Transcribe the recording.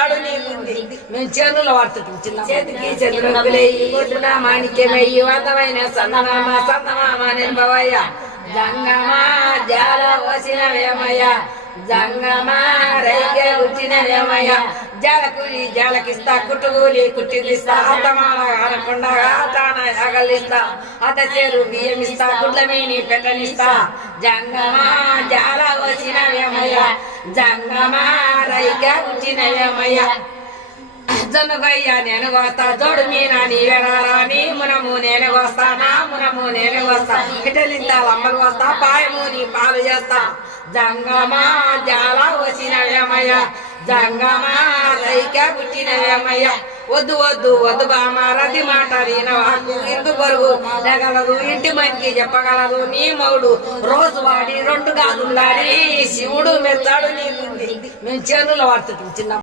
మెచ్చాడు నీకుంది మేము చేనులో వాడుతుంటాం చిన్న చేతికి చంద్రుల మాణిక్యమయ్యి వాతమైన సందమామ సందమామ నింపవయ్య జంగమా జాల వచ్చిన వేమయ్య జంగమా రైకే వచ్చిన వేమయ్య జాలకూలి జాలకిస్తా కుట్టుకూలి కుట్టిస్తా అతమాల ఆడకుండా తాన యాగలిస్తా అత చేరు బియ్యమిస్తా గుడ్ల మీని పెట్టనిస్తా జంగమా జాల వచ్చిన వేమయ్య జంగమా రైకే వచ్చిన వేమయ్య జనుగయ్యా నేను వస్తా జోడు మీనా నీవెరాని మునము నేను వస్తానా మునము నేను వస్తా ఇటలింత అమ్మలు వస్తా పాయము నీ పాలు చేస్తా జంగమా జాల వచ్చిన వేమయ్య జంగమా రైక పుట్టిన వేమయ్య వద్దు వద్దు వద్దు బామ రది మాట వాకు ఇందు పరుగు నెగలరు ఇంటి మంచి చెప్పగలరు నీ మౌడు రోజు వాడి 2 గాజులాడి శివుడు మెచ్చాడు నీకుంది మేము చేనులో వాడుతుంటాం చిన్న